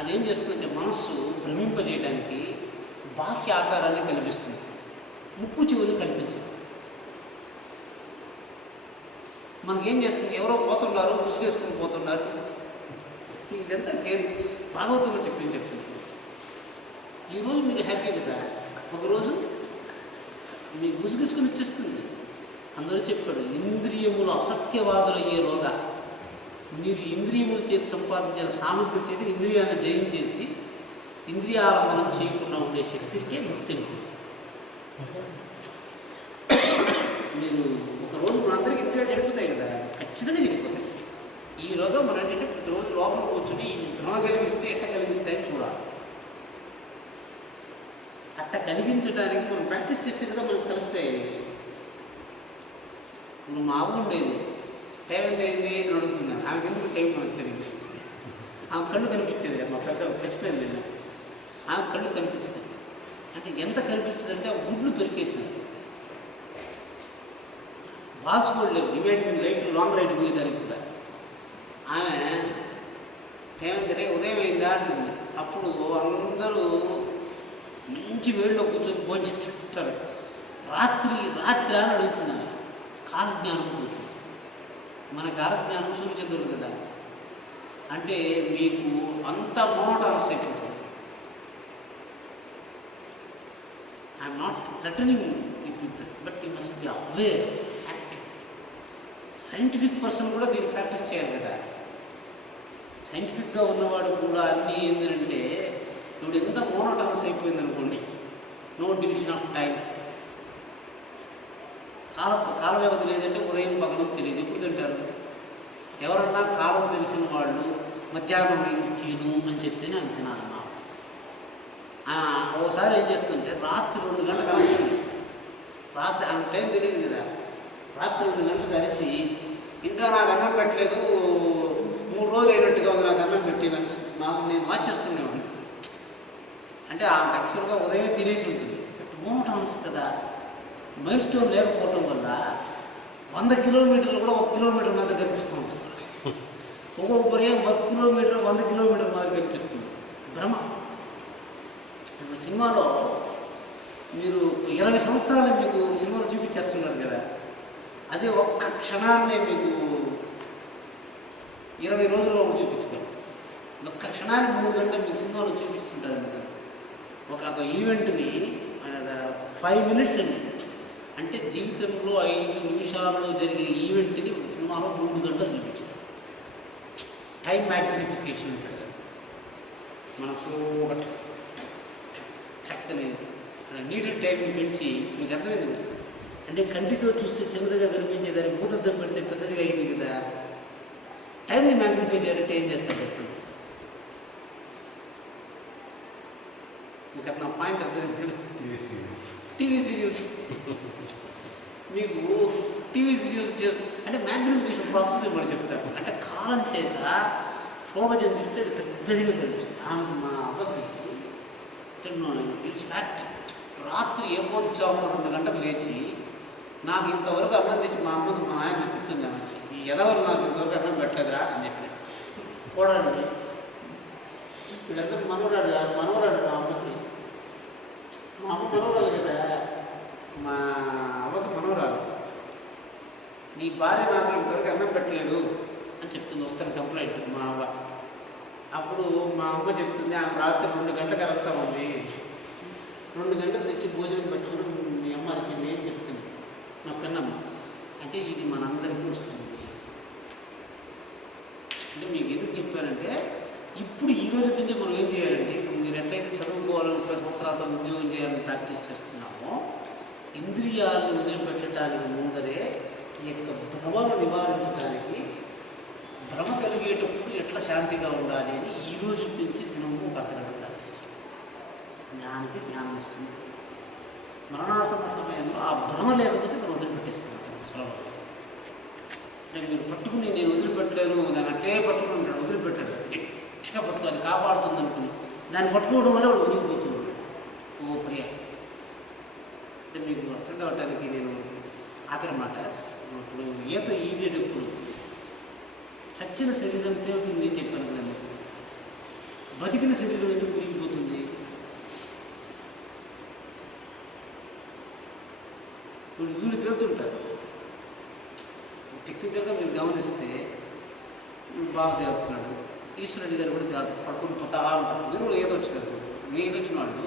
అదేం చేస్తుందంటే మనస్సు భ్రమింపజేయడానికి బాహ్య ఆకారాన్ని కల్పిస్తుంది, ముక్కు చెవులు కల్పించదు. మనకేం చేస్తుంది, ఎవరో పోతున్నారు ముసుగేసుకుని పోతున్నారు, ఇదంతా భాగవతంలో చెప్తుంది. ఈరోజు మీరు హ్యాపీ కదా, ఒకరోజు మీకు ముసుగేసుకుని ఇచ్చేస్తుంది. అందరూ చెప్పాడు, ఇంద్రియములు అసత్యవాదులు అయ్యేలోగా మీరు ఇంద్రియముల చేతి సంపాదించిన సామర్థ్యం చేతి ఇంద్రియాన్ని జయించేసి ఇంద్రియాలంబనం చేయకుండా ఉండే శక్తికే ముక్తి. మీరు ఒకరోజు మనందరికీ ఇంద్రియాలు చెడిపోతాయి కదా, ఖచ్చితంగా చెడిపోతాయి. ఈలోగా మనం ఏంటంటే ప్రతిరోజు లోపల కూర్చొని భ్రమ కలిగిస్తే ఎట్ట కలిగిస్తాయని చూడాలి. అట్ట కలిగించడానికి మనం ప్రాక్టీస్ చేస్తే కదా మనకు తెలుస్తాయి. ఇప్పుడు మా అమ్మ ఉండేది, టైం ఎంత అయింది అని అడుగుతున్నాను. ఆమెకు ఎందుకు టైం మనకు తెలియదు. ఆమె కళ్ళు కనిపించేది, మా పెద్ద చచ్చిపోయింది నేను. ఆమె కళ్ళు కనిపించింది అంటే ఎంత కనిపించిందంటే గుడ్లు పెరికేసినాయి, బాల్స్ కూడా లేవు, ఇమేజిన్ లైట్ లాంగ్ రైట్ పోయేదానికి కూడా. ఆమె ఏమైందంటే ఉదయం అయిందా అంటుంది. అప్పుడు అందరూ మంచి వేడిలో కూర్చొని భోజనం చేస్తుంటారు. రాత్రి అని అడుగుతున్నాను. కాలజ్ఞానం, మన కాలజ్ఞానం సూర్యచంద్రుడు కదా, అంటే మీకు అంత మోనోటోనస్ అయిపోతుంది. I'm not threatening people, but you must be aware, active. Scientific person కూడా దీన్ని ప్రాక్టీస్ చేయాలి కదా. సైంటిఫిక్గా ఉన్నవాడు కూడా అన్నీ ఏంటంటే, ఇప్పుడు ఎంత మోనోటోనస్ అయిపోయింది అనుకోండి, నో డివిజన్ ఆఫ్ టైం, కాల వ్యవధి లేదంటే ఉదయం పగలం తెలియదు, ఎప్పుడు తింటారు. ఎవరన్నా కాలం తెలిసిన వాళ్ళు మధ్యాహ్నం తిను అని చెప్తేనే అని తినాలన్నా. ఓసారి ఏం చేస్తుందంటే రాత్రి 2 గంటలకు అరుస్తుంది. రాత్రి ఆమె టైం తెలియదు కదా, రాత్రి 2 గంటలకు అరిచి ఇంకా నాకు అన్నం పెట్టలేదు, 3 రోజులు అయినట్టుగా ఉంది నాకు అన్నం పెట్టినని నేను మార్చేస్తున్నాను. అంటే ఆమె యాక్చువల్గా ఉదయం తినేసి ఉంటుంది. మోనోటోనస్ కదా, మైల్ స్టోన్ లేకపోవడం వల్ల 100 కిలోమీటర్లు కూడా 1 కిలోమీటర్ మీద కనిపిస్తూ ఉంటుంది. ఒక్కొక్క పర్యాయం 1 కిలోమీటర్ 100 కిలోమీటర్ మీద కనిపిస్తుంది. భ్రమ. ఇప్పుడు సినిమాలో మీరు 20 సంవత్సరాలు మీకు సినిమాలో చూపించేస్తున్నారు కదా, అదే ఒక్క క్షణాన్నే మీకు 20 రోజుల్లో చూపించగలరు. ఒక్క క్షణానికి 3 గంటలు మీకు సినిమాలో చూపిస్తుంటారు కదా. ఒక ఈవెంట్ని 5 మినిట్స్ అండి, అంటే జీవితంలో 5 నిమిషాల్లో జరిగే ఈవెంట్ని ఒక సినిమాలో 3 గంటలు చూపించారు. టైం మ్యాగ్నిఫికేషన్ ఉంటుంది. మన స్లోగా చక్కని నీడెడ్ టైంని పెంచి మీకు అర్థమైంది. అంటే కంటితో చూస్తే చిన్నదిగా కనిపించేదాన్ని భూతద్దం పెడితే పెద్దదిగా అయింది కదా. టైంని మ్యాగ్నిఫై చేయాలంటే ఏం చేస్తారు చెప్పండి. మీకు అట్లా పాయింట్ అర్థమైంది. టీవీ సీరియల్స్ మీకు టీవీ సీరియల్స్ అంటే మ్యాగ్నిఫికేషన్ ప్రాసెస్ మనం చెప్తారు. అంటే కాలం చేత శోభ చెందిస్తే పెద్దదిగా కనిపిస్తుంది. మా అవ్వకి ఇట్స్ ఫ్యాక్ట్. రాత్రి ఏమోజాము 2 గంటలకు లేచి నాకు ఇంతవరకు అన్నం తెచ్చి మా అమ్మని మా ఆయన చెప్తుంది వచ్చి, ఈ ఎదవరు నాకు ఇంతవరకు అన్నం పెట్టలేదురా అని చెప్పి కూడండి. వీళ్ళందరూ మనవరాడు మా అమ్మకి. మా అమ్మ మనవరాలు కదా, మా అవ్వకి మనవరాలు. నీ భార్య నాకు ఇంతవరకు అన్నం పెట్టలేదు అని చెప్తుంది. వస్తాను కంప్లైంట్ మా అవ్వ. అప్పుడు మా అమ్మ చెప్తుంది, ఆమె రాత్రి 2 గంటలకు అరుస్తూ ఉంది, 2 గంటలకు తెచ్చి భోజనం పెట్టుకుని మీ అమ్మ అరిచింది అని చెప్తుంది నా పిన్నమ్మ. అంటే ఇది మనందరికీ వస్తుంది. అంటే మీకు ఎందుకు చెప్పానంటే, ఇప్పుడు ఈ రోజు నుంచి మనం ఏం చేయాలంటే, ఇప్పుడు మీరు ఎట్లయితే చదువుకోవాలని 30 సంవత్సరాలతో ఉద్యోగం చేయాలని ప్రాక్టీస్ చేస్తున్నామో, ఇంద్రియాలను వదిలిపెట్టడానికి ముందరే ఈ యొక్క భ్రమను నివారించడానికి, భ్రమ కలిగేటప్పుడు ఎట్లా శాంతిగా ఉండాలి అని ఈ రోజు నుంచి దినము ఒక అర్థగంట ప్రాక్టీస్ చేయాలి. జ్ఞానికి జ్ఞానం ఇస్తుంది. మరణాసన సమయంలో ఆ భ్రమ లేకపోతే మనం వదిలిపెట్టేస్తున్నాం సులభంగా. అంటే మీరు పట్టుకుని నేను వదిలిపెట్టలేను, దాన్ని అట్లే పట్టుకుని ఉంటాడు, వదిలిపెట్టాడు, గట్టిగా పట్టుకో, అది కాపాడుతుంది అనుకుని దాన్ని పట్టుకోవడం వల్ల వాడు ఉనిగిపోతున్నాడు. ఓ ప్రియ, అంటే మీకు అర్థం కావటానికి నేను ఆఖరి మాట, ఇప్పుడు ఈత ఈదేటప్పుడు చచ్చిన శరీరం తేలుతుంది నేను చెప్పాను కదా, మీకు బతికిన బ్రతికిన శరీరం ఎందుకు మునిగిపోతుంది? వీళ్ళు తేలుతుంటారు. టెక్నికల్గా మీరు గమనిస్తే బాగా తేలుతున్నాడు, ఈశ్వరుడి గారు కూడా తేలుతారు, పడుకుని పోతా ఉంటారు. మీరు ఏదో వచ్చినారు, మీ ఏదొచ్చిన వాళ్ళు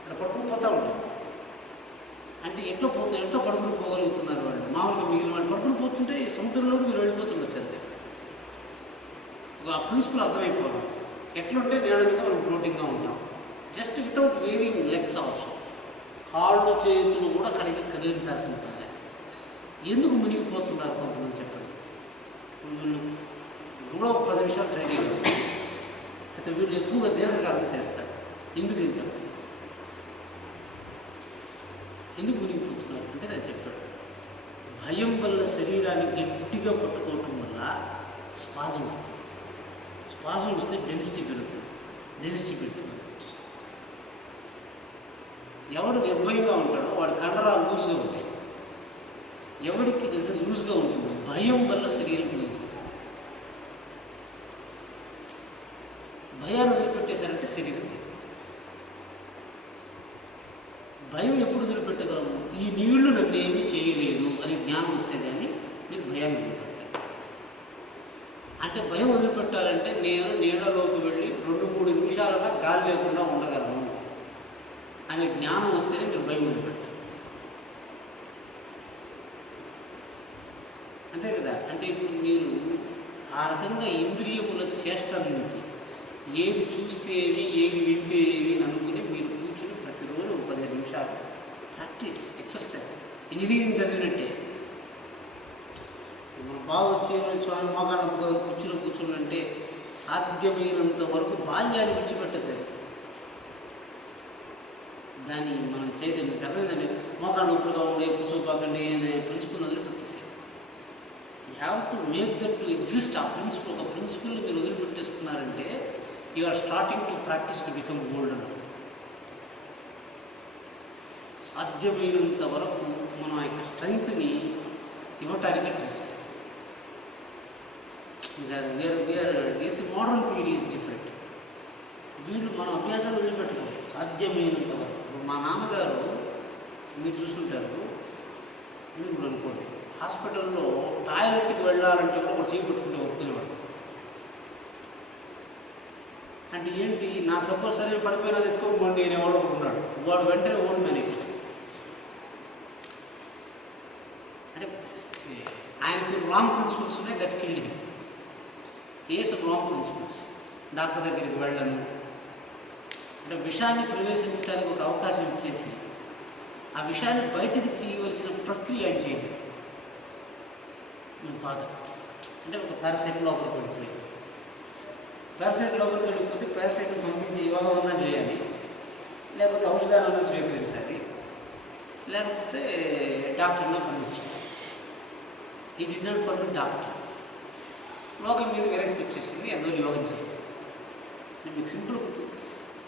అక్కడ పడుకుని పోతూ ఉంటారు. అంటే ఎట్లా పడుకుని పోగలుగుతున్నారు వాళ్ళు? మామూలుగా మిగిలిన వాళ్ళు పడుకుని పోతుంటే సముద్రంలోకి మీరు వెళ్ళిపోతుండొచ్చు అంతే. ఆ ప్రిన్సిపల్ అర్థమైపోవడం. ఎట్లుంటే నేల మీద మనం ఫ్లోటింగ్గా ఉంటాం, just without weaving legs also. కాళ్ళు చేతులు కూడా కదిలించాల్సిన పని. ఎందుకు మునిగిపోతున్నారు కొంతమంది చెప్పండి. వీళ్ళు కూడా ఒక 10 నిమిషాలు ట్రై చేయగలరు, అయితే వీళ్ళు ఎక్కువగా దీర్ఘకాలం చేస్తారు. ఎందుకు ఏం చెప్పండి? ఎందుకు మునిగిపోతున్నారు అంటే నేను చెప్పాడు, భయం వల్ల శరీరాన్ని గట్టిగా పట్టుకోవటం వల్ల స్పాజం వస్తుంది. స్పాజం వస్తే డెన్సిటీ పెరుగుతుంది, డెన్సిటీ పెరుగుతుంది. ఎవడు నిర్భయంగా ఉంటాడో వాడి కండరాలు లూజ్గా ఉంటాయి. ఎవడికి లూజ్గా ఉంటుంది? భయం వల్ల శరీరం మునిగిపోతుంది. భయాన్ని వదిలిపెట్టేశారంటే శరీరం. భయం ఎప్పుడు వదిలిపెట్టగలము? ఈ నీళ్లు నన్ను ఏమీ చేయలేదు అనే జ్ఞానం వస్తే కానీ మీరు భయాన్ని వదిలిపెట్టాలి. అంటే భయం వదిలిపెట్టాలంటే నేను నీళ్ళలోకి వెళ్ళి 2-3 నిమిషాలుగా గాలి లేకుండా ఉండగలను అనే జ్ఞానం వస్తేనే మీరు భయం వదిలిపెట్టాలి. అంతే కదా? అంటే ఇప్పుడు మీరు ఆ రకంగా ఇంద్రియముల చేష్టల నుంచి ఏది చూస్తే ఏవి, ఏది వింటే ఏవి అనుకుని మీరు కూర్చుని ప్రతిరోజు 15 నిమిషాలు ప్రాక్టీస్, ఎక్సర్సైజ్. ఇంజనీరింగ్ చదివినట్టే. మన బాగా వచ్చే స్వామి మోకాళ్ళ కుర్చీలో కూర్చుంటే సాధ్యమైనంత వరకు బాల్యాన్ని విడిచిపెట్టదు. దాన్ని మనం చేసే పెద్దదండి, మోకాళ్ళ నొప్పులుగా ఉండే కూర్చోపాకండి అనే ప్రిన్సిపల్ వదిలిపెట్టేసి have to make that to exist. ఆ ప్రిన్సిపల్, ఒక ప్రిన్సిపల్ని మీరు వదిలిపెట్టేస్తున్నారంటే you are starting to practise to become gold అన్నమాట. సాధ్యమైనంత వరకు మనం ఆ యొక్క స్ట్రెంగ్త్ని ఇవ్వటానికి ట్రై చేయాలి. Modern theory is different. వీళ్ళు మన అభ్యాసాలు వదిలిపెట్టుకోవాలి సాధ్యమైనంత వరకు. మా నాన్నగారు మీరు చూసుంటారు, మీరు అనుకోండి, హాస్పిటల్లో టాయిలెట్కి వెళ్ళాలంటే కూడా ఒక చేయి పెట్టుకుంటే ఒప్పుకునేవాడు. అంటే ఏంటి, నాకు సపోజ్ సరే పడిపోయినా ఎత్తుకోమండి అని ఎవడో ఉన్నాడు, వాడు వెంటనే ఓన్ మ్యాన్ అయిపోతుంది. అంటే ఆయనకు రాంగ్ ప్రిన్సిపల్స్ ఉన్నాయి, that killed him. It's wrong principles. Doctor దగ్గరికి వెళ్ళను అంటే విషాన్ని ప్రవేశించడానికి ఒక అవకాశం ఇచ్చేసి ఆ విషయాన్ని బయటకు తీయవలసిన ప్రక్రియ ఆయన చేయండి. మీ ఫాదర్ అంటే ఒక పారాసైట్ లోపలికి వెళ్ళిపోయింది. పారాసైట్ లోపలికి వెళ్ళిపోతే పారాసైట్ని పంపించి యోగమన్నా చేయాలి, లేకపోతే ఔషధాలన్నా స్వీకరించాలి, లేకపోతే డాక్టర్నా పంపించాలి. ఈ డి నాట్ పర్మిట్ డాక్టర్. లోకం మీద విరక్తి వచ్చేసింది, అందులో యోగం చేయాలి. మీకు సింపుల్,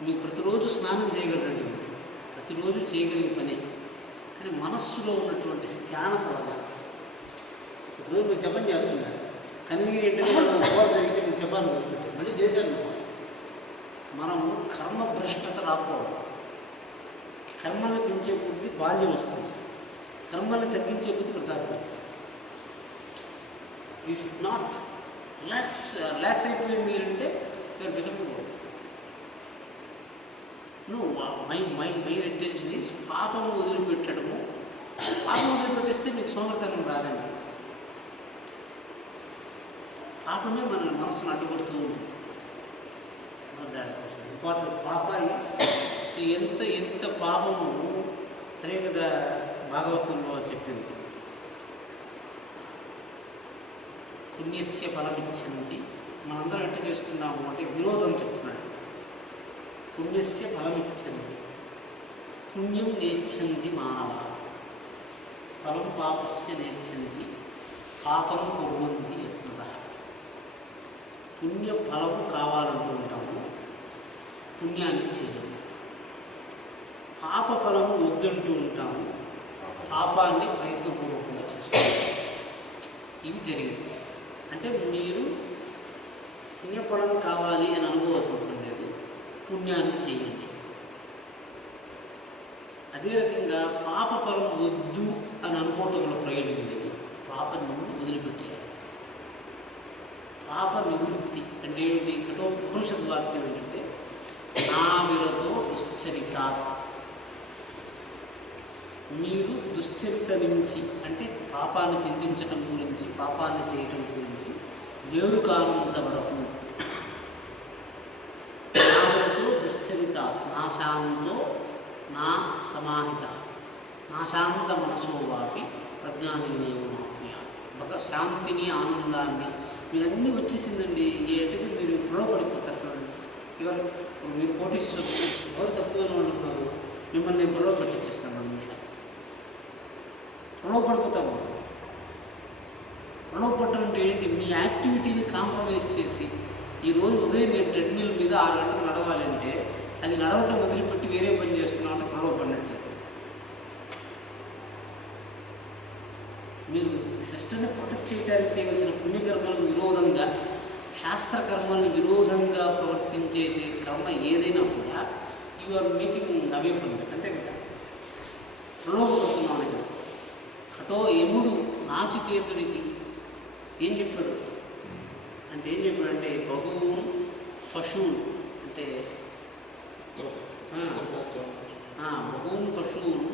మీకు ప్రతిరోజు స్నానం చేయగలరండి, ప్రతిరోజు చేయగలిగిన పని. కానీ మనస్సులో ఉన్నటువంటి స్థానత వల్ల ఇప్పుడు మీరు జపం చేస్తున్నారు, కన్వీనియంట్గా ఉపవాసం జరిగితే మీరు జపాన్ని వదిలిపెట్టారు, మళ్ళీ చేశాను. మనం కర్మ భ్రష్టత రాకపోవడం. కర్మల్ని పెంచే కొద్దీ బాల్యం వస్తుంది, కర్మల్ని తగ్గించే కొద్దీ వృద్ధాప్యం వచ్చేస్తుంది. యూ షుడ్ నాట్ రిలాక్స్ అయిపోయింది అంటే మీరు బికమ్ మెయిన్ ఇంటెన్షన్ ఈజ్ పాపం వదిలిపెట్టడము. పాపం వదిలిపెట్టేస్తే మీకు సోమరితనం రాదండి. పాపమే మన మనసును అడ్డుపడుతూ ఉంది. ఇంపార్టెంట్ పాప ఎంత పాపము అదే కదా భాగవతంలో చెప్పింది. పుణ్యస్య ఫలమిచ్చంతి. మనందరం ఎట్లా చేస్తున్నాము అంటే విరోధం చెప్తున్నాడు. పుణ్యస్య ఫలమిచ్చంతి, పుణ్యం నేర్చంతి మానవ, ఫలం పాపస్య నేర్చంతి, పాపం కుర్వంతి యత్నత. పుణ్య ఫలము కావాలనుకుంటాము, పుణ్యాన్ని చేయము. పాప ఫలము వద్దంటూ ఉంటాము, పాపాన్ని ప్రయత్నపూర్వకంగా చేస్తాము. ఇవి జరిగింది. అంటే మీరు పుణ్యఫలం కావాలి అని అనుకోవాల్సిన అవసరం లేదు, పుణ్యాన్ని చేయండి. అదే రకంగా పాప ఫలం వద్దు అని అనుకోవటం వల్ల ప్రయోజనం లేదు. పాపను వదిలిపెట్టేయాలి. పాప నివృత్తి అంటే ఏంటి? ఉపనిషత్ వాక్యం ఏంటంటే నావిరతో దుశ్చరితాత్, మీరు దుశ్చరిత నుంచి అంటే పాపాన్ని చింతించటం గురించి, పాపాన్ని చేయటం గురించి వేరు కానంత వరకు నావిరతో దుశ్చరితాత్, నాశాంతో నా సమాహిత, నాశాంత మనసో వాపి ప్రజ్ఞానీనేమాప్య. ఒక శాంతిని, ఆనందాన్ని మీరన్నీ వచ్చేసిందండి. ఏంటిది మీరు పడిపోతారు. చూడండి, ఎవరు మీరు కోటీశ్వరులు, ఎవరు తక్కువగా ఉంటున్నారు, మిమ్మల్ని నేను పొడవ పెట్టించేస్తాను. 2 నిమిషాలు పడిపోతాము. పడడం అంటే ఏంటి? మీ యాక్టివిటీని కాంప్రమైజ్ చేసి, ఈరోజు ఉదయం నేను ట్రెడ్మిల్ మీద 6 గంటలకు నడవాలంటే అది నడవటం వదిలిపెట్టి వేరే పని చేస్తున్నాం అంటే పడినట్లేదు. మీరు సిస్టర్ని ప్రొటెక్ట్ చేయడానికి చేయవలసిన పుణ్యకర్మలకు విరోధంగా, శాస్త్రకర్మల్ని విరోధంగా ప్రవర్తించే కర్మ ఏదైనా కూడా you are making away from that. అంతే కదా, ప్రలోభపడుతున్నాం కదా. అటో యముడు నాచికేతుడికి ఏం చెప్పాడు అంటే, బహువు పశువు అంటే బహువును పశువును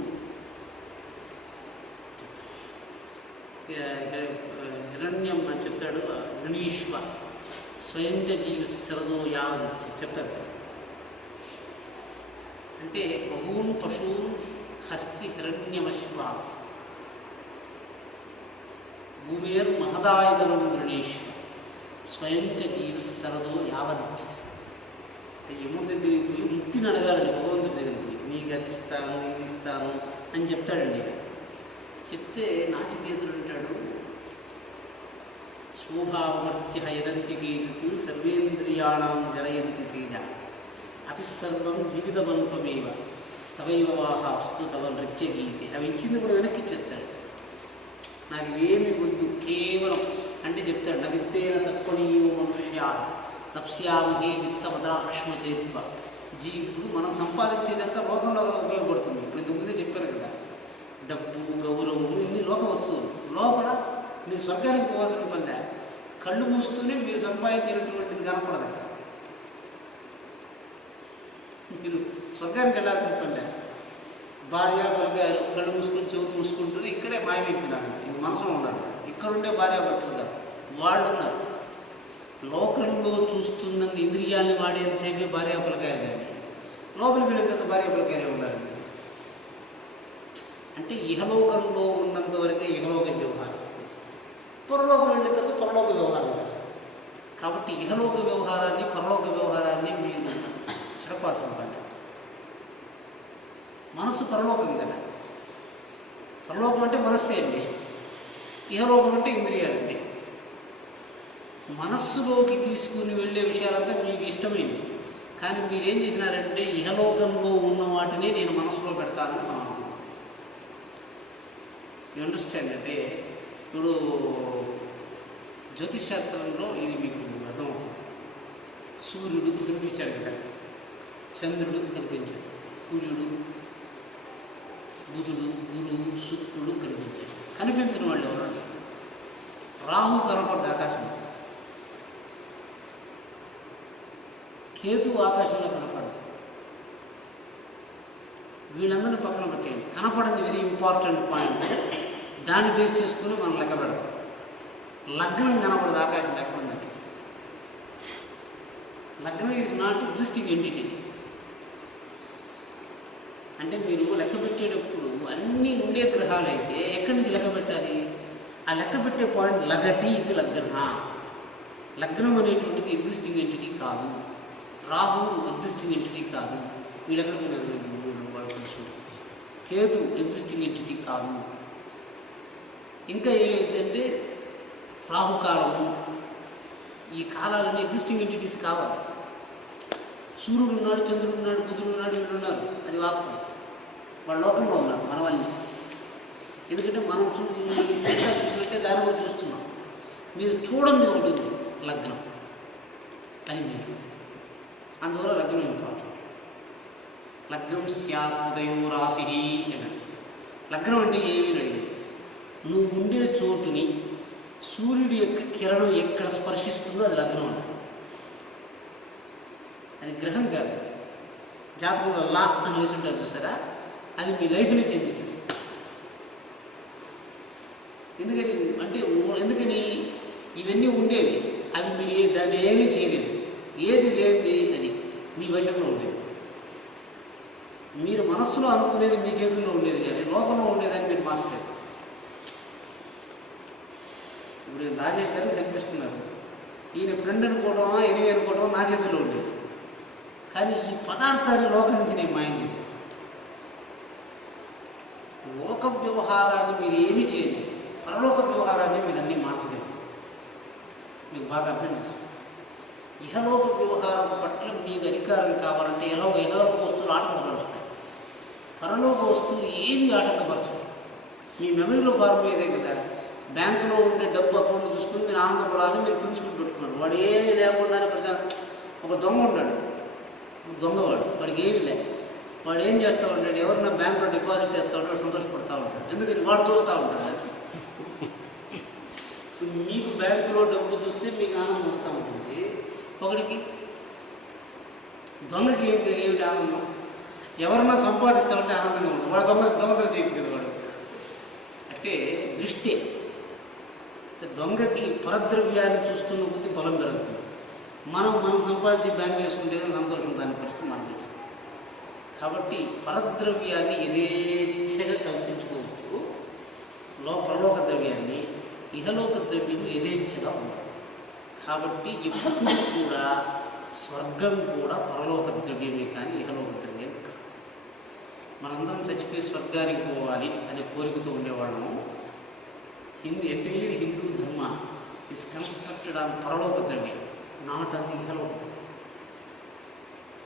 హిరణ్యం అని చెప్తాడు. గణీశ్వ స్వయంజ జీవి శరదో యావచ్చి చెప్తారు. అంటే బహూన్ పశువున్ హస్తి హిరణ్యమశ్వ భూమేర్ మహదాయుధనం గణేశ్వ స్వయంజ జీవి శరదో యావదిచ్చేసి. అంటే యముడి దగ్గరికి పోయి ముక్తిని అడగాలండి. భగవంతుడి దగ్గరికి పోయి మీకు అది ఇస్తాను, ఇది ఇస్తాను అని చెప్తాడండి. చెప్తే నాచికేతుడు అంటాడు, శోభావర్త్య యదంతి కేతు సర్వేంద్రియాణం జరయంతి తేజ అపిసర్వం జీవితమల్పమేవ తవైవ వాహాస్తు తవ నృత్య గీతే. అవి ఇచ్చింది కూడా వెనక్కి ఇచ్చేస్తాడు. నాకు ఏమి వద్దు, కేవలం అంటే చెప్తాడు, నా విత్తేన తప్పనీయో మనుష్యా తప్స్యామహే విత్తమద్రాక్ష్మ చేత్వ. ఇప్పుడు మనం సంపాదించేదంతా లోకంలో ఉపయోగపడుతుంది. ఇప్పుడు ఇంతకుముందే చెప్పారు కదా, డబ్బు, గౌరవం, ఇన్ని లోక వస్తువులు. లోపల మీరు స్వర్గానికి పోవాల్సిన పని, కళ్ళు మూస్తూనే మీరు సంపాదించినటువంటిది కనపడదు. మీరు స్వర్గానికి వెళ్ళాల్సిన పని, భార్యాభర్తలు కళ్ళు మూసుకొని చెవులు మూసుకుంటూనే ఇక్కడే మాయమైపోయినారు. ఇంక మనసులో ఉన్నారు. ఇక్కడుండే భార్యాభర్తలు వాళ్ళు ఉన్నారు. లోకంలో చూస్తున్న ఇంద్రియాన్ని వాడేంతసేపే భార్యాభర్తలు కానీ లోపలికి వెళ్ళిన తర్వాత భార్యాభర్తలు ఉన్నారు. అంటే ఇహలోకంలో ఉన్నంత వరకే ఇహలోక వ్యవహారం, పరలోకం వెళ్ళిన తర్వాత పరలోక వ్యవహారం. కాబట్టి ఇహలోక వ్యవహారాన్ని, పరలోక వ్యవహారాన్ని మీరు చెడపాల్సిన పని. మనస్సు పరలోకం కదా. పరలోకం అంటే మనస్సే అండి, ఇహలోకం అంటే ఇంద్రియాలండి. మనస్సులోకి తీసుకుని వెళ్ళే విషయాలంతా మీకు ఇష్టమైంది. కానీ మీరేం చేసినారంటే ఇహలోకంలో ఉన్న వాటిని నేను మనసులో పెడతానని మనం అనుకుంటున్నాం. You understand? అంటే ఇప్పుడు జ్యోతిష్ శాస్త్రంలో ఇది మీకు అర్థం. సూర్యుడు కనిపించాడు కదా, చంద్రుడు కనిపించాడు, కుజుడు, బుధుడు, గురువు, శుక్రుడు కనిపించాడు. కనిపించిన వాళ్ళు ఎవరండి? రాహు కనపడ్డ ఆకాశం, కేతు ఆకాశంలో కనపడదు. వీళ్ళందరినీ పక్కన పెట్టేయండి. కనపడింది వెరీ ఇంపార్టెంట్ పాయింట్. దాన్ని బేస్ చేసుకుని మనం లెక్క పెడతాం. లగ్నం కనపడదు, ఆకాశం లెక్క ఉందండి. లగ్నం ఈజ్ నాట్ ఎగ్జిస్టింగ్ ఎంటిటీ. అంటే మీరు లెక్క పెట్టేటప్పుడు అన్నీ ఉండే గ్రహాలు అయితే ఎక్కడి నుంచి లెక్క పెట్టాలి? ఆ లెక్క పెట్టే పాయింట్ లగతి, ఇది లగ్న. లగ్నం అనేటువంటిది ఎగ్జిస్టింగ్ ఎంటిటీ కాదు. రాహు ఎగ్జిస్టింగ్ ఎంటిటీ కాదు. వీళ్ళెక్కడ కేతు ఎగ్జిస్టింగ్ ఎంటిటీ కాదు. ఇంకా ఏమిటంటే రాహుకాలము, ఈ కాలాలన్నీ ఎగ్జిస్టింగ్ ఎంటిటీస్ కావాలి. సూర్యుడు ఉన్నాడు, చంద్రుడు ఉన్నాడు, బుధుడు ఉన్నాడు, వీళ్ళు ఉన్నారు, అది వాస్తవం. వాళ్ళ లోకంలో ఉన్నారు, మన వాళ్ళని. ఎందుకంటే మనం ఈ శేషాలు చూసినట్టే దాని కూడా చూస్తున్నాం. మీరు చూడండి ఉంటుంది లగ్నం, అది మీరు అందువల్ల లగ్నం ఇంపార్టెంట్. లగ్నం స్యాత్ ఉదయం రాశి అన్నాడు. లగ్నం అంటే ఏమీ అడిగింది, నువ్వు ఉండే చోటుని సూర్యుడి యొక్క కిరణం ఎక్కడ స్పర్శిస్తుందో అది లగ్నం అంట. అది గ్రహం కాదు. జాతకంలో లా అని వేసి ఉంటారు చూసారా, అది మీ లైఫ్ని చేంజ్ చేసేస్తుంది. ఎందుకని ఇవన్నీ ఉండేవి, అవి మీరు దాన్ని ఏమీ చేయలేదు. ఏది లేనిది అది మీ వశంలో ఉండేది. మీరు మనస్సులో అనుకునేది మీ చేతుల్లో ఉండేది, కానీ లోకంలో ఉండేదని మీరు మార్చలేదు. ఇప్పుడు రాజేష్ గారు కనిపిస్తున్నారు, ఈయన ఫ్రెండ్ అనుకోవడమా ఎనిమి అనుకోవడమా నా చేతుల్లో ఉండేది. కానీ ఈ పదార్థాన్ని లోకం నుంచి నేను మాయం చేయలేదు. లోక వ్యవహారాన్ని మీరు ఏమీ చేయలేదు, పరలోక వ్యవహారాన్ని మీరు అన్నీ మార్చలేదు. మీకు బాగా అర్థం చేసుకోండి. ఇహలోక వ్యవహారం పట్ల మీకు అధికారం కావాలంటే ఇహలోక వస్తువులు ఆటంకపరుస్తాయి, పరలోక వస్తువులు ఏవి ఆటంకపరచవు. మీ మెమరీలో పారిపోయేదే కదా. బ్యాంకులో ఉండే డబ్బు అకౌంట్ చూసుకుని మీరు ఆనందపడాలని మీరు ప్రిన్సిపల్ పెట్టుకున్నాడు. వాడు ఏమీ లేకుండానే ఒక దొంగ ఉన్నాడు, దొంగవాడు, వాడికి ఏమీ లే. వాడు ఏం చేస్తూ ఉంటాడు, ఎవరైనా బ్యాంకులో డిపాజిట్ చేస్తూ ఉంటాడు, సంతోషపడుతూ ఉంటాడు. ఎందుకని వాడు తోస్తూ ఉంటాడు. మీకు బ్యాంకులో డబ్బు చూస్తే మీకు ఆనందం వస్తూ ఉంటుంది. ఒకడికి దొంగకి ఏమిటి ఆనందం, ఎవరన్నా సంపాదిస్తూ ఉంటే ఆనందంగా ఉంటుంది. వాడు దొంగతనం చేయొచ్చు కదా వాడు. అంటే దృష్టి. దొంగకి పరద్రవ్యాన్ని చూస్తున్న కొద్దీ బలం పెరుగుతుంది. మనం సంపాదించి బ్యాంక్ చేసుకుంటే సంతోషం, దాని పరిస్థితి మనకి తెలుసు. కాబట్టి పరద్రవ్యాన్ని యథేచ్ఛగా కల్పించుకోవచ్చు. పరలోక ద్రవ్యాన్ని, ఇహలోక ద్రవ్యం యథేచ్ఛగా ఉంటుంది. కాబట్టి ఎప్పుడు కూడా స్వర్గం కూడా పరలోక ద్రవ్యమే కానీ ఇహలోక ద్రవ్యం కాదు. మనందరం చచ్చిపోయి స్వర్గానికి పోవాలి అనే కోరికతో ఉండేవాళ్ళము. ఎంటైర్ హిందూ ధర్మ ఇస్ కన్స్ట్రక్టెడ్ ఆన్ పరలోక ద్రవ్యం, నాట్ ఆన్ ఇహలోక ద్రవ్యం.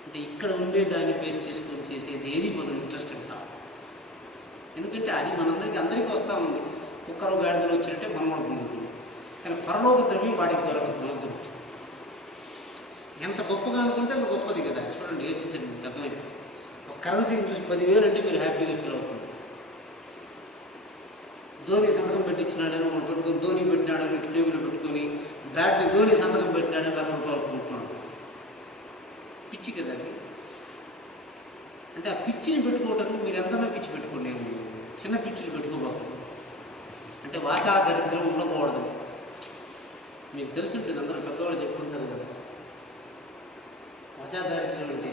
అంటే ఇక్కడ ఉండేదాన్ని బేస్ చేసుకొని చేసేది ఏది మనం ఇంట్రెస్టెడ్ కాదు. ఎందుకంటే అది అందరికీ వస్తూ ఉంది. కుక్కరు గాడిదలు వచ్చినట్టే మనం అనుకుంటుంది. కానీ పరలోక ద్రవ్యం వాటికి దొరుకుతుంది. ఎంత గొప్పగా అనుకుంటే అంత గొప్పది కదా. చూడండి, యోచించండి, అర్థమైపోయింది. ఒక కరెన్సీని చూసి 10,000 అంటే మీరు హ్యాపీగా ఫీల్ అవుతుంది. ధోని సంతకం పెట్టించినాడని మనం పెట్టుకొని, ధోని పెట్టినాడని టేబుల్ పెట్టుకొని, బ్యాట్ని ధోని సంతకం పెట్టినాడని ₹1,00,000 అనుకుంటున్నాడు. పిచ్చి కదా అది. అంటే ఆ పిచ్చిని పెట్టుకోవడానికి మీరు ఎంతన్నా పిచ్చి పెట్టుకోండి, చిన్న పిచ్చిని పెట్టుకోకూడదు. అంటే వాచా దరిద్రం ఉండకూడదు. మీకు తెలుసుంటుంది, అందరూ పెద్దవాళ్ళు చెప్పుకుంటారు కదా. వాచా దారిద్ర్యం అంటే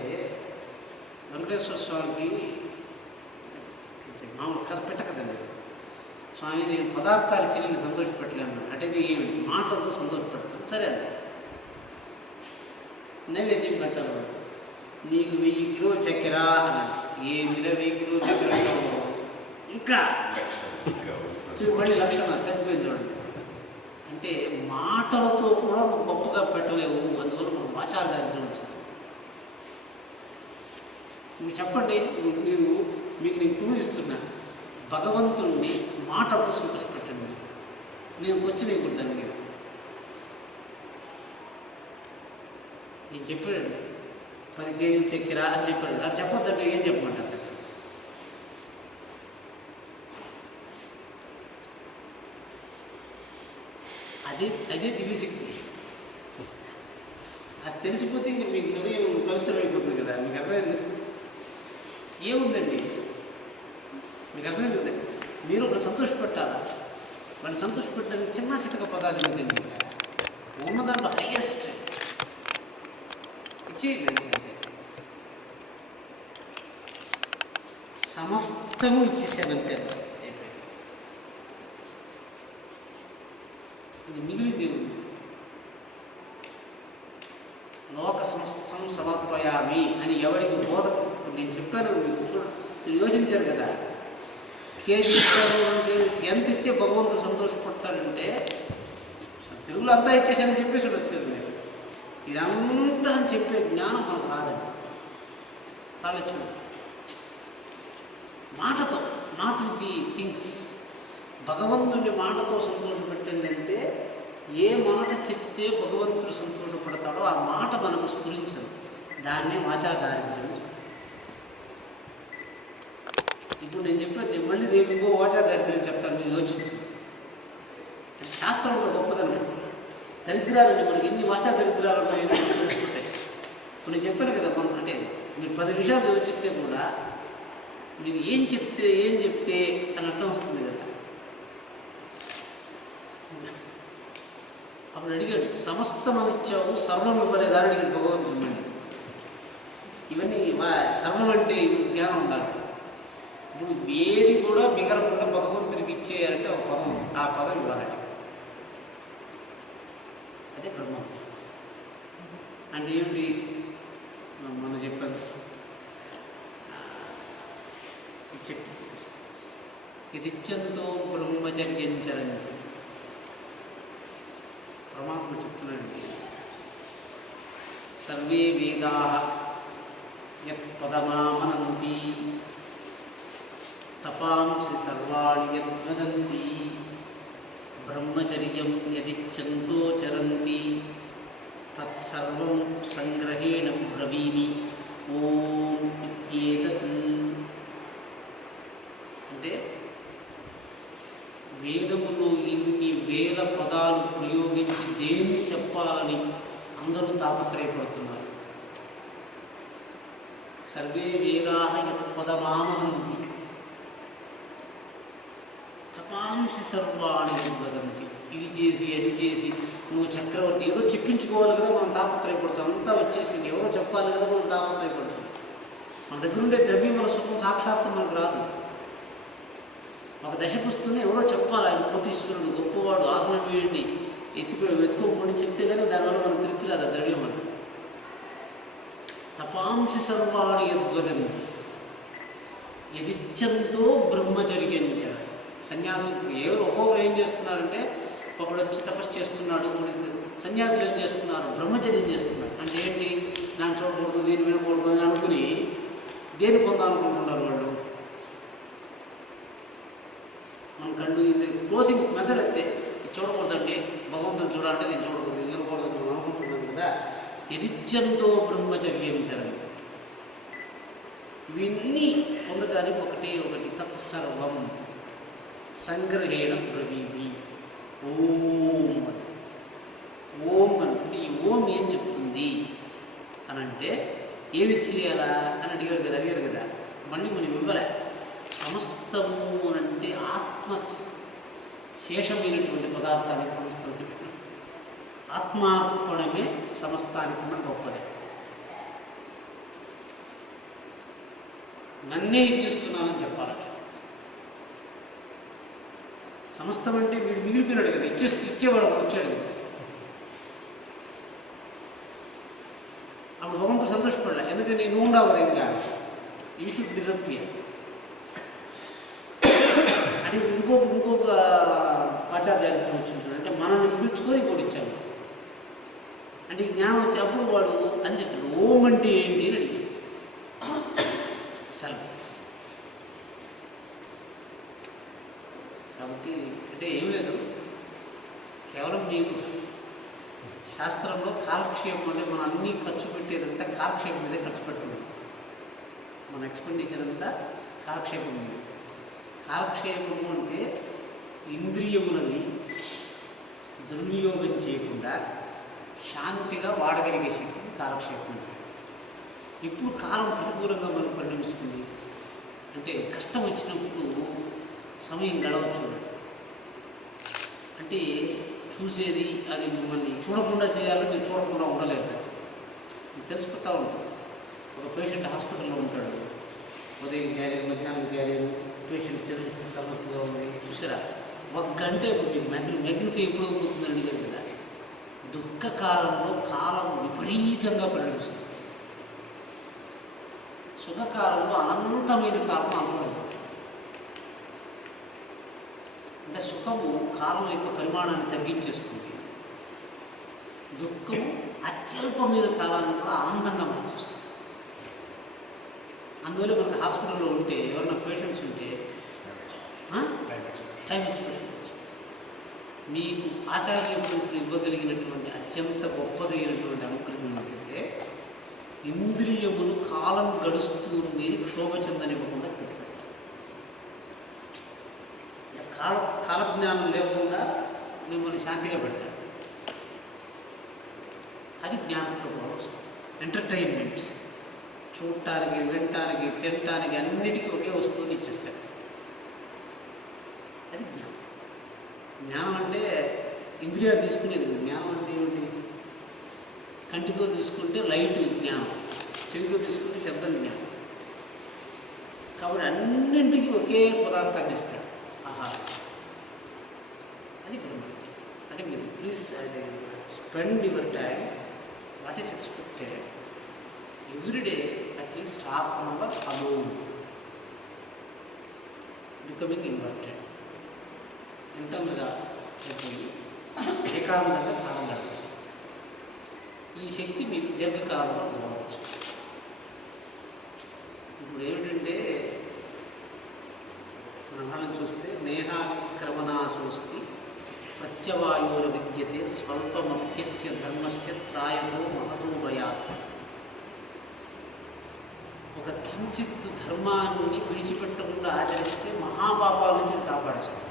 వెంకటేశ్వర స్వామికి మామూలు కథ పెట్టకదండి. స్వామి, నేను పదార్థాలు చెల్లిని సంతోషపెట్టలేను అంటే ఇది ఏమి మాటలతో సంతోషపెడతాను. సరే అండి, నైవేద్యం పెట్టాలి. నీకు 1000 కిలోలు చక్కెర అన్నాడు. ఏమిరా 1000 కిలోలు చక్కెర ఇంకా మళ్ళీ లక్షణం తగ్గిపోయింది చూడండి. అంటే మాటలతో కూడా నువ్వు గొప్పగా పెట్టలేవు. అందువల్ల మనం వాచాల దారిద్ర్యం వచ్చింది. మీరు చెప్పండి, మీకు నేను క్లూ ఇస్తున్నా. భగవంతుణ్ణి మాటలతో సంతోషపెట్టండి. నేను క్వశ్చన్ వేయకూడదు దాని మీద. నేను చెప్పాడు 10 కేజీలు చక్కెర అని చెప్పాడు. అది చెప్పొద్దంటే ఏం చెప్పమంటారు? అదే దివ్యశక్తి. అది తెలిసిపోతే ఇంక మీకు హృదయం పవిత్రమైపోతుంది కదా. మీకు అర్థమైంది? ఏముందండి, మీకు అర్థమైంది కదా. మీరు ఒక సంతోషపెట్టాలా, వాడిని సంతోషపెట్టడానికి చిన్న చితక పదాలు ఏంటండి, ఉన్నదాంట్లో హైయెస్ట్ ఇచ్చేయండి. సమస్తము ఇచ్చేసానంటే ఇది మిగిలింది ఉంది. లోక సమస్తం సమర్పయామి అని ఎవరికి బోధకు నేను చెప్పాను. మీరు యోచించారు కదా. కేజీ ఎంత ఇస్తే భగవంతుడు సంతోషపడతాడంటే తెలుగులో అంతా ఇచ్చేసానని చెప్పేసి ఉండొచ్చు కదా. మీరు ఇదంతా అని చెప్పే జ్ఞానం మనకు రాదండి. ఆలోచన మాటతో, నాట్ విత్ ది థింగ్స్. భగవంతుని మాటతో సంతోషపెట్టండి అంటే ఏ మాట చెప్తే భగవంతుడు సంతోషపడతాడో ఆ మాట మనకు స్ఫురించదు. దాన్నే వాచా దారిద్ర్యం. ఇప్పుడు నేను చెప్పాను, మళ్ళీ రేపు ఇంకో వాచా దారిద్ర్యం చెప్తాను, మీరు యోచించు. శాస్త్రంలో గొప్పదనం. దరిద్రాలు మనకి ఎన్ని వాచా దరిద్రాలు ఉన్నాయని తెలుసుకుంటాయి. ఇప్పుడు నేను చెప్పాను కదా, మనం అంటే మీరు 10 నిమిషాలు యోచిస్తే కూడా మీరు ఏం చెప్తే అని అర్థం వస్తుంది కదా. అప్పుడు అడిగాడు, సమస్తం అనిచ్చావు సర్వం ఇవ్వలేదని అడిగాడు భగవంతుడు. ఇవన్నీ సర్వం అంటే జ్ఞానం ఉండాలి. ఇప్పుడు ఏది కూడా మిగలకుండా భగవంతుడికి ఇచ్చేయాలంటే ఒక పదం, ఆ పదం ఇవ్వాలండి. అదే బ్రహ్మ అంటే ఏమిటి మనం చెప్పాలి సార్. ఇదిచ్చంతో బ్రహ్మచర్యంచరని పరమాత్మ చెప్తున్నాడు. సర్వే వేదాః యత్పదమామనంతి తపాంసి సర్వాణి యద్వదంతి బ్రహ్మచర్యం యదిచ్చంతో చరంతి తత్సర్వం సంగ్రహేణ బ్రవీమి ఓం ఇత్యేతత్. అంటే వేదములో ఇన్ని వేల పదాలు ప్రయోగించి దేన్ని చెప్పాలని అందరూ తాపత్రయపడుతున్నారు. సర్వే వేదాః యత్పదమామనంతి తపాంసి సర్వాణి వదంతి. ఇది చేసి అది చేసి నువ్వు చక్రవర్తి ఏదో చెప్పించుకోవాలి కదా, మనం తాపత్రయపడతాం. అంతా వచ్చేసింది, ఎవరో చెప్పాలి కదా, మనం తాపత్రయపడతాం. మన దగ్గర ఉండే ద్రవ్యముల సుఖం సాక్షాత్తు మనకు రాదు. ఒక దశకు వస్తూనే ఎవరో చెప్పాలి, ఆయన కోటీశ్వరుడు గొప్పవాడు, ఆసనం వేయండి, వెతుకోకుండా చెప్తే కానీ దానివల్ల మనం తృప్తి కాదు ద్రవ్యం అని. తపాంసి సర్వాణి యద్వదంతి యదిచ్చంతో బ్రహ్మచర్యంచ. సన్యాసులు ఎవరు ఒక్కొక్కరు ఏం చేస్తున్నారంటే, ఒకడు వచ్చి తపస్సు చేస్తున్నాడు, సన్యాసులు ఏం చేస్తున్నారు, బ్రహ్మచర్యం చేస్తున్నారు. అంటే ఏంటి, దాన్ని చూడకూడదు, దీన్ని వినకూడదు అని అనుకుని దేని పొందాలనుకుంటున్నారు వాళ్ళు. మన కళ్ళు ఇది క్లోజింగ్ మెథడ్ అయితే చూడకూడదండి, భగవంతుని చూడాలంటే నేను చూడకూడదు, ఇది వినకూడదు మనం అనుకుంటున్నాను కదా. యదిచ్చంతో బ్రహ్మచర్యం చరణి. ఇవన్నీ పొందడానికి ఒకటి తత్సర్వం సంగ్రహేణ బ్రవీమి ఓం. ఓం అంటే ఈ ఓం ఏం చెప్తుంది అని అంటే ఏమి ఇచ్చేయాలా అని అడిగారు కదా. మళ్ళీ మనం ఇవ్వలే. సమస్తము అంటే ఆత్మ శేషమైనటువంటి పదార్థానికి సమస్తం ఆత్మార్పణమే సమస్తానికన్నా గొప్పదే. నన్నే ఇచ్చిస్తున్నానని చెప్పాలట. సమస్తం అంటే వీడు మిగిలిపోయినాడు కదా, ఇచ్చేవాడు వచ్చాడు కదా. అప్పుడు భగవంతుడు సంతోషపడలే, ఎందుకంటే నువ్వు ఉండవు కదా, ఇంకా యూ షుడ్ డిసప్పియర్ అంటే ఇంకొక ఆచార్యాన్ని వచ్చింది. అంటే మనల్ని పిలుచుకొని ఇంకోటి ఇచ్చాము అంటే ఈ జ్ఞానం వచ్చేప్పుడు వాడు అని చెప్పాడు. ఓం అంటే ఏంటి అని అడిగాడు. సెల్ఫ్. కాబట్టి అంటే ఏం లేదు, కేవలం నీకు శాస్త్రంలో కాలక్షేపం అంటే మనం అన్నీ ఖర్చు పెట్టేదంతా కాలక్షేపం మీదే ఖర్చు పెడుతున్నాం. మన ఎక్స్పెండిచర్ అంతా కాలక్షేపం మీద. కాలక్షేపము అంటే ఇంద్రియములని దుర్వినియోగం చేయకుండా శాంతిగా వాడగలిగే శక్తిని కాలక్షేపం. ఇప్పుడు కాలం ప్రతికూలంగా మనకు పరిణమిస్తుంది. అంటే కష్టం వచ్చినప్పుడు సమయం గడవచ్చు. అంటే చూసేది అది మిమ్మల్ని చూడకుండా చేయాలని మీరు చూడకుండా ఉండలేదు. తెలిసిపోతూ ఉంటుంది. ఒక పేషెంట్ హాస్పిటల్లో ఉంటాడు, ఉదయం క్యారియర్, మధ్యాహ్నం క్యారియర్, పేషెంట్ తెలిసి తలనొప్పిగా ఉంది, చూసారా 1 గంట ఇప్పుడు మీకు మెగ్నిఫై ఎప్పుడు పోతుందండి కదా. దుఃఖకాలంలో కాలం విపరీతంగా పరిణమిస్తుంది. సుఖకాలంలో అనంతమైన కాలం అనుభవం. అంటే సుఖము కాలం యొక్క పరిమాణాన్ని తగ్గించేస్తుంది, దుఃఖము అత్యల్పమైన కాలాన్ని కూడా ఆనందంగా మార్చేస్తుంది. అందువల్ల మనకు హాస్పిటల్లో ఉంటే ఎవరైనా పేషెంట్స్ ఉంటే టైం ఎక్స్ప్రెషన్ మీకు ఆచార్య పురుషులు ఇవ్వగలిగినటువంటి అత్యంత గొప్పదైనటువంటి అనుగ్రహం ఏంటంటే ఇంద్రియ కాలం గడుస్తుంది క్షోభ చెందనివ్వకుండా పెట్టుకుంటాం. కాలజ్ఞానం లేకుండా మిమ్మల్ని శాంతిగా పెడతాడు. అది జ్ఞానప్రభావం వస్తుంది. ఎంటర్టైన్మెంట్, చూడటానికి, వినటానికి, తినటానికి అన్నిటికీ ఒకే వస్తువుని ఇచ్చేస్తాడు. అది జ్ఞానం. జ్ఞానం అంటే ఇంద్రియాలు తీసుకునేది. జ్ఞానం అంటే ఏమిటి? కంటితో తీసుకుంటే లైట్ జ్ఞానం, చెవితో తీసుకుంటే శబ్దం జ్ఞానం. కాబట్టి అన్నింటికి ఒకే పదార్థాన్ని ఇస్తాడు, ఆహారం. అది బ్రహ్మజ్ఞానం. అంటే మీరు please spend your time what is expected every day at least half an hour alone, becoming inverted. ఇంటర్నల్గా అయిపోయి ఏకాంతంగా కాలం గడపాలి. ఈ శక్తి మీకు దీర్ఘకాలంలో ఉండవచ్చు. ఇప్పుడు ఏమిటంటే మనం చూస్తే నేహాక్రమణాశోస్తి ప్రత్యవాయువుల విద్యతే స్వల్పమప్యస్య ధర్మస్య త్రాయతో మహతో భయాత్. ఒక కించిత్ ధర్మాన్ని విడిచిపెట్టకుండా ఆచరిస్తే మహాపాపాల నుంచి కాపాడిస్తుంది.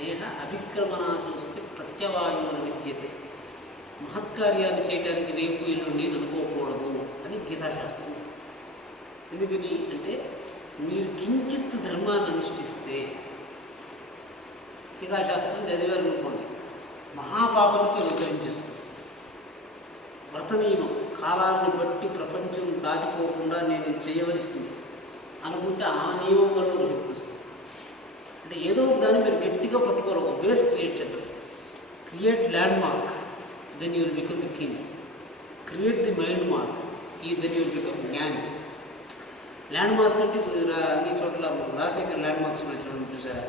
నేహ అభిక్రమణాశోస్తి ప్రత్యవాయువుల విద్యతే. మహత్కార్యాన్ని చేయడానికి రేపు ఎల్లుండి అనుకోకూడదు అని గీతాశాస్త్రం. ఎందుకని అంటే మీరు కించిత్ ధర్మాన్ని అనుష్ఠిస్తే, గీతాశాస్త్రం చదివారు అనుకోండి, మహాపాపలతో ఉద్ధరించేస్తుంది. వ్రత నియమం, కాలాన్ని బట్టి ప్రపంచం దాటిపోకుండా నేను చేయవలసింది అనుకుంటే ఆ నియమం వల్ల ఒక శక్తి వస్తుంది. అంటే ఏదో ఒక దాన్ని మీరు గట్టిగా పట్టుకోరు, ఒక బేస్ క్రియేట్ చేద్దాం. Create land mark, then you will become the king. Create the mind mark, then you will become జ్ఞాని. ల్యాండ్ మార్క్ అంటే అన్ని చోట్ల రాజశేఖర్ ల్యాండ్ మార్క్స్ చూడండి, చూసారా?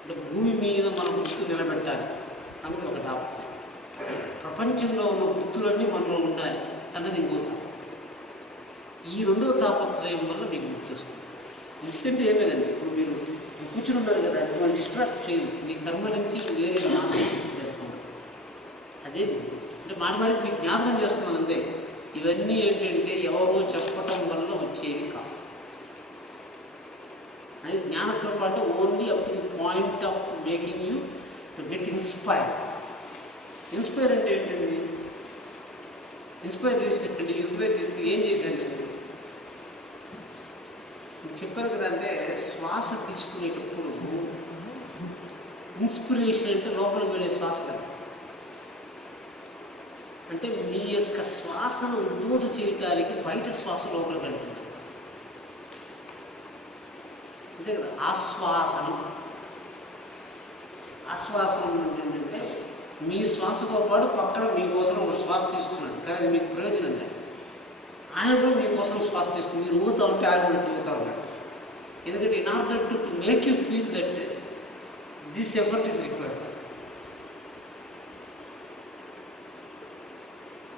అంటే భూమి మీద మనం గుర్తు నిలబెట్టాలి అన్నది ఒక తాపత్రయం. ప్రపంచంలో ఉన్న గుర్తులన్నీ మనలో ఉండాలి అన్నది ఇంకో తాపత్రయం. ఈ రెండో తాపత్రయం వల్ల మీకు గుర్తు వస్తుంది. గుర్తు అంటే ఏం లేదండి, ఇప్పుడు మీరు కూర్చుని ఉన్నారు కదా, మనం డిస్ట్రాక్ట్ చేయదు. మీ కర్మ నుంచి వేరే అదే అంటే మాటి మీకు జ్ఞాపకం చేస్తున్నాను అంతే. ఇవన్నీ ఏంటంటే ఎవరో చెప్పటం వల్ల వచ్చేవి కాదు. అది జ్ఞానకృప అంటే only up to the point of making you to get inspire. Inspire అంటే ఏంటండి? ఇన్స్పైర్ చేస్తే ఏం చేశాను చెప్పారు కదా. అంటే శ్వాస తీసుకునేటప్పుడు ఇన్స్పిరేషన్ అంటే లోపలికి వెళ్ళే శ్వాస కదా. అంటే మీ యొక్క శ్వాసను ఉద్బోధ చేయటానికి బయట శ్వాస లోపలికి వెళ్తుంది, అంతే కదా. ఆశ్వాసనం ఏంటంటే మీ శ్వాసతో పాటు పక్కన మీకోసం ఒక శ్వాస తీసుకున్నాడు, కానీ అది మీకు ప్రయోజనం లేదు. ఆయన కూడా మీకోసం శ్వాస తీసుకుని మీరు ఊతా ఉంటే ఆయన కూడా ఊతా ఉంటాడు. ఎందుకంటే in order to make you feel that this effort is required.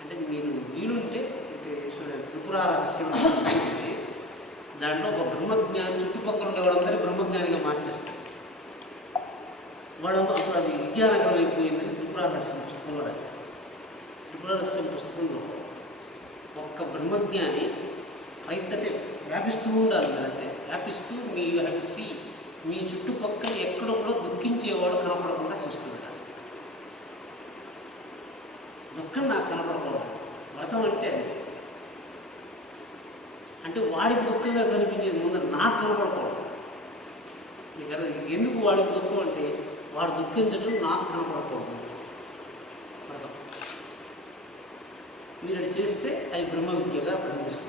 అంటే మీరు వీలుంటే త్రిపుర రహస్యం దాంట్లో ఒక బ్రహ్మజ్ఞాని చుట్టుపక్కల ఉండే వాళ్ళందరినీ బ్రహ్మజ్ఞానిగా మార్చేస్తారు. వాడు అప్పుడు అది విద్యానగరం అయిపోయిందని త్రిపుర రహస్యం పుస్తకంలో రాశారు. త్రిపుర రహస్యం పుస్తకంలో ఒక్క బ్రహ్మజ్ఞాని అయితే వ్యాపిస్తూ ఉండాలి. అంటే వ్యాపిస్తూ మీ హ్యాపీ మీ చుట్టుపక్కల ఎక్కడో కూడా దుఃఖించేవాడు కనపడకుండా చూస్తున్నాడు. దుఃఖం నాకు కనపడకూడదు. వ్రతం అంటే వాడికి దుఃఖంగా కనిపించేది ముందర నాకు కనపడకూడదు. మీకు ఎందుకు వాడికి దుఃఖం అంటే వాడు దుఃఖించడం నాకు కనపడకూడదు వ్రతం. మీరు అది చేస్తే అది బ్రహ్మ విద్యగా కనిపిస్తుంది.